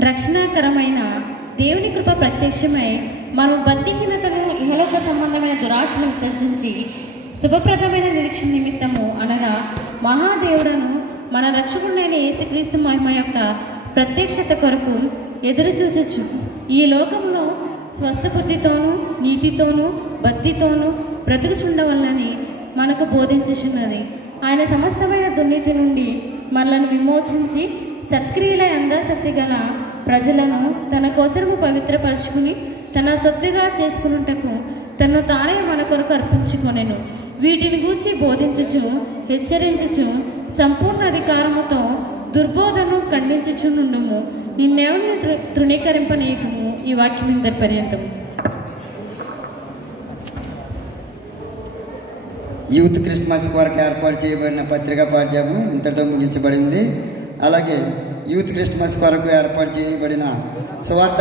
రక్షణాకరమైన దేవుని కృప ప్రత్యక్షమై మనం భక్తిహీనతను ఇహలోక సంబంధమైన దురాశను విసర్జించి శుభప్రదమైన నిరీక్షణ నిమిత్తము అనగా మహాదేవుడను మన రక్షకుడైన యేసుక్రీస్తు మహిమ యొక్క ప్రత్యక్షత కొరకు ఎదురు చూచచ్చు. ఈ లోకంలో స్వస్థ బుద్ధితోనూ నీతితోనూ భక్తితోనూ బ్రతుకుచుండవల్లని మనకు బోధించుచున్నది. ఆయన సమస్తమైన దుర్నీతి నుండి మనలను విమోచించి సత్క్రియల అందాసక్తి గల ప్రజలను తన కోసము పవిత్రపరుచుకుని తన సొత్తుగా చేసుకున్నటకు తను తానే మన కొరకు అర్పించుకొనెను. వీటిని గూర్చి బోధించుచు హెచ్చరించుచు సంపూర్ణ అధికారముతో దుర్బోధను ఖండించుచు నుండుము. నిన్నెవరిని తృణీకరింపనీయకము. ఈ వాక్యం ఇంత పర్యంతం. యూత్ క్రిస్మస్ కొరకు ఏర్పాటు చేయబడిన పత్రికా పాఠ్యము ఇంతటితో ముగించబడింది. అలాగే యూత్ క్రిస్మస్ కొరకు ఏర్పాటు చేయబడిన సువార్త